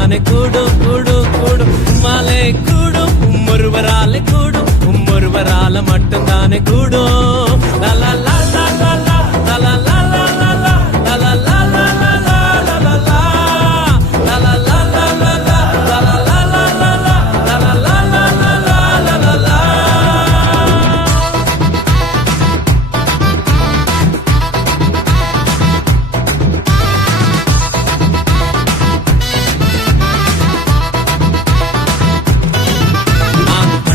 மட்டும்தானே கூடும் கூடும் கூடும் உம்மாலே கூடும் ஒருவராலே கூடும் ஒருவரால மட்டும்தானே கூடும் லா லா லா லா லா லா லா லா லா லா லா லா லா லா லா லா லா லா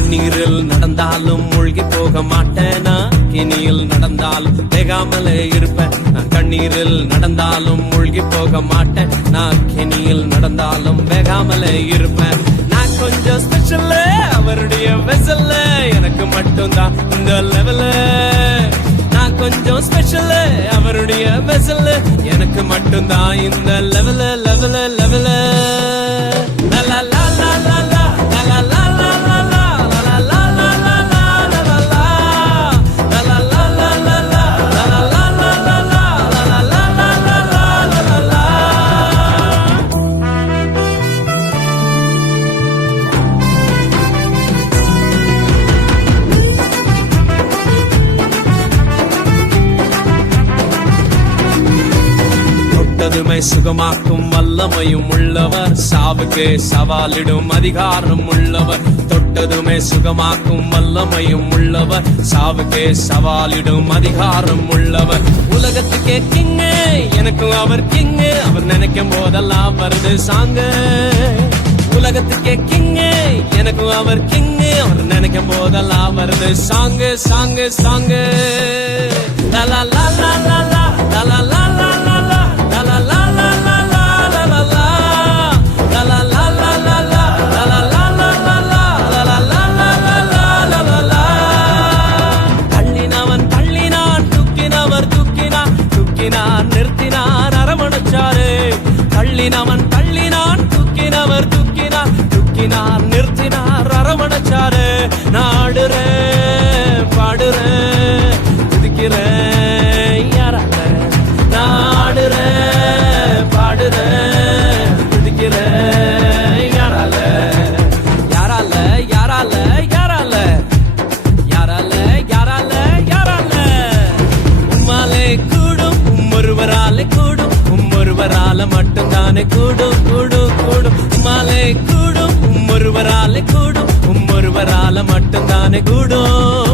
நீரில் நடந்தாலும் மூழ்கி போக மாட்டேனா கிணியில் நடந்தாலும் வேகாமலே இருப்பேன் நான் கண்ணீரில் நடந்தாலும் மூழ்கி போக மாட்டேன் நான் கிணியில் நடந்தாலும் வேகாமலே இருப்பேன் நான் கொஞ்சம் ஸ்பெஷல் அவருடைய வெசல்ல எனக்கு மட்டும்தான் இந்த லெவலு நான் கொஞ்சம் ஸ்பெஷல் அவருடைய வெசல்ல எனக்கு மட்டும்தான் இந்த லெவலு லெவலு லெவலு லா லா லா லா லா லா லா தொட்டதுமை சுகமாக்கும் வல்லமையும் உள்ளவர் சாவுக்கு சவாலிடும் அதிகாரம் உள்ளவர் தொட்டதுமே சுகமாக்கும் வல்லமையும் உள்ளவர் சாவுக்கு சவாலிடும் அதிகாரம் உள்ளவர் உலகத்துக்கே கிங்கு எனக்கும் அவர் கிங்கு அவர் நினைக்கும் போதெல்லாம் வருது சாங்கு உலகத்துக்கே கிங்கு எனக்கும் அவர் கிங்கு அவர் நினைக்கும் போதெல்லாம் வருது சாங்கு சாங்கு சாங்கு லா லா லா லா லா லா லா லா நிறுத்தினார் அரவணைச்சாரு தள்ளினவன் தள்ளினான் தூக்கினவர் தூக்கினார் தூக்கினார் நிறுத்தினார் அரவணைச்சாரு நாடுறேன் பாடுறேன் துதிக்கிறேன் யாரால நாடுறேன் பாடுறேன் துதிக்கிறேன் யாரால யாரால யாரால யாரால யாரால யாரால யாரால உம்மாலே ஒருவரால கூடும் ஒருவரால மட்டும்தானே கூடும் கூடும் கூடும் உம்மாலே கூடும் ஒருவரால கூடும் ஒருவரால மட்டும்தானே கூடும்